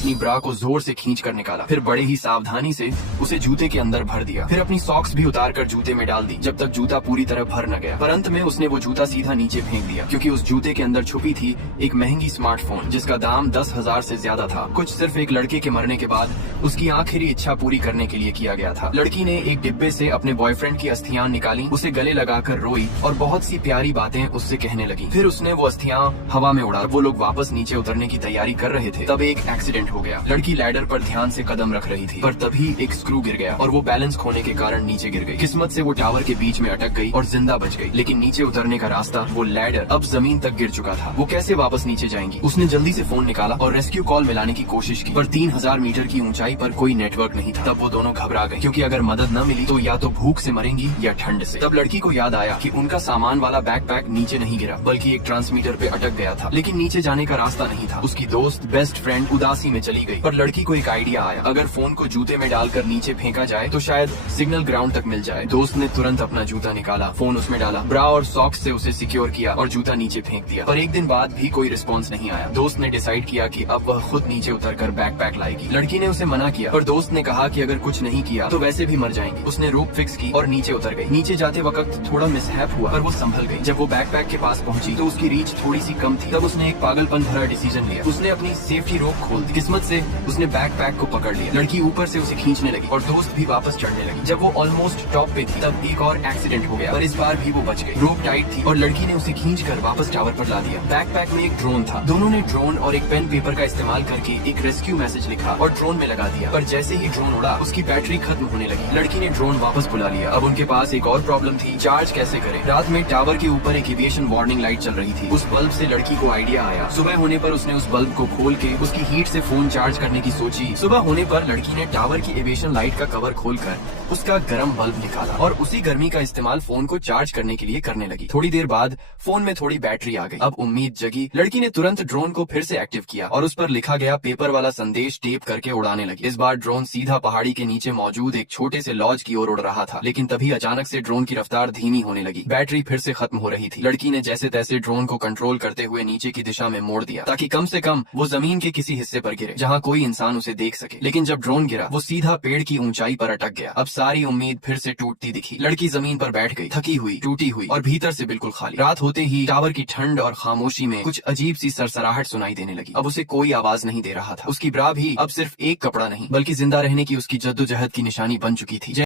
अपनी ब्रा को जोर से खींच कर निकाला, फिर बड़े ही सावधानी से उसे जूते के अंदर भर दिया, फिर अपनी सॉक्स भी उतार कर जूते में डाल दी जब तक जूता पूरी तरह भर न गया। पर अंत में उसने वो जूता सीधा नीचे फेंक दिया, क्योंकि उस जूते के अंदर छुपी थी एक महंगी स्मार्टफोन जिसका दाम 10,000 से ज्यादा था। कुछ सिर्फ एक लड़के के मरने के बाद उसकी आखिरी इच्छा पूरी करने के लिए किया गया था। लड़की ने एक डिब्बे से अपने बॉयफ्रेंड की अस्थियां निकाली, उसे गले लगाकर रोई और बहुत सी प्यारी बातें उससे कहने लगी। फिर उसने वो अस्थियां हवा में उड़ा, वो लोग वापस नीचे उतरने की तैयारी कर रहे थे, तब एक एक्सीडेंट हो गया। लड़की लैडर पर ध्यान से कदम रख रही थी, पर तभी एक स्क्रू गिर गया और वो बैलेंस खोने के कारण नीचे गिर गई। किस्मत से वो टावर के बीच में अटक गई और जिंदा बच गई, लेकिन नीचे उतरने का रास्ता, वो लैडर अब जमीन तक गिर चुका था। वो कैसे वापस नीचे जाएंगी? उसने जल्दी से फोन निकाला और रेस्क्यू कॉल मिलाने की कोशिश की, पर 3000 मीटर की ऊंचाई पर कोई नेटवर्क नहीं था। तब वो दोनों घबरा गए, क्योंकि अगर मदद न मिली तो या तो भूख से मरेंगी या ठंड से। तब लड़की को याद आया कि उनका सामान वाला बैकपैक नीचे नहीं गिरा, बल्कि एक ट्रांसमीटर पे अटक गया था, लेकिन नीचे जाने का रास्ता नहीं था। उसकी दोस्त बेस्ट फ्रेंड उदासी में चली गई, पर लड़की को एक आइडिया आया, अगर फोन को जूते में डालकर नीचे फेंका जाए तो शायद सिग्नल ग्राउंड तक मिल जाए। दोस्त ने तुरंत अपना जूता निकाला, फोन उसमें डाला, ब्रा और सॉक्स से उसे सिक्योर किया और जूता नीचे फेंक दिया। पर एक दिन बाद भी कोई रिस्पॉन्स नहीं आया। दोस्त ने डिसाइड किया कि अब वह खुद नीचे उतरकर बैकपैक लाएगी। लड़की ने उसे मना किया, पर दोस्त ने कहा कि अगर कुछ नहीं किया तो वैसे भी मर जाएंगे। उसने रोप फिक्स की और नीचे उतर गई। नीचे जाते वक्त थोड़ा मिसहैप हुआ, पर वो संभल गई। जब वो बैकपैक के पास पहुंची तो उसकी रीच थोड़ी सी कम थी। तब उसने एक पागलपन भरा डिसीजन लिया, उसने अपनी सेफ्टी रोप खोल दी। किस्मत से उसने बैकपैक को पकड़ लिया। लड़की ऊपर से उसे खींचने लगी और दोस्त भी वापस चढ़ने लगी। जब वो ऑलमोस्ट टॉप पे थी तब एक और एक्सीडेंट हो गया, पर इस बार भी वो बच गई। रोप टाइट थी और लड़की ने उसे खींचकर वापस टावर पर ला दिया। बैकपैक में एक ड्रोन था। दोनों ने ड्रोन और एक पेन पेपर का इस्तेमाल करके एक रेस्क्यू मैसेज लिखा और ड्रोन में लगा दिया, पर जैसे ही ड्रोन उड़ा उसकी बैटरी खत्म होने लगी। लड़की ने ड्रोन वापस बुला लिया। अब उनके पास एक और प्रॉब्लम थी, चार्ज कैसे करें। रात में टावर के ऊपर एक एविएशन वार्निंग लाइट चल रही थी। उस बल्ब से लड़की को आइडिया आया। सुबह होने पर उसने उस बल्ब को खोल के उसकी हीट से फोन चार्ज करने की सोची। सुबह होने पर लड़की ने टावर की एविएशन लाइट का कवर खोलकर उसका गर्म बल्ब निकाला और उसी गर्मी का इस्तेमाल फोन को चार्ज करने के लिए करने लगी। थोड़ी देर बाद फोन में थोड़ी बैटरी आ गई। अब उम्मीद जगी। लड़की ने तुरंत ड्रोन को फिर से एक्टिव किया और उस पर लिखा गया पेपर वाला संदेश टेप करके उड़ाने लगी। इस बार ड्रोन सीधा पहाड़ी के नीचे मौजूद एक छोटे से लॉज की ओर उड़ रहा था, लेकिन तभी अचानक से ड्रोन की रफ्तार धीमी होने लगी। बैटरी फिर से खत्म हो रही थी। लड़की ने जैसे तैसे ड्रोन को कंट्रोल करते हुए नीचे की दिशा में मोड़ दिया, ताकि कम से कम वो जमीन के किसी हिस्से पर गिरे जहाँ कोई इंसान उसे देख सके। लेकिन जब ड्रोन गिरा वो सीधा पेड़ की ऊंचाई पर अटक गया। अब सारी उम्मीद फिर से टूटती दिखी। लड़की जमीन पर बैठ गई, थकी हुई, टूटी हुई और भीतर से बिल्कुल खाली। रात होते ही टावर की ठंड और खामोशी में कुछ अजीब सी सरसराहट सुनाई देने लगी। अब उसे कोई आवाज नहीं दे रहा था। उसकी ब्रा भी अब सिर्फ एक कपड़ा नहीं बल्कि जिंदा रहने की उसकी जद्दोजहद की निशानी बन चुकी थी।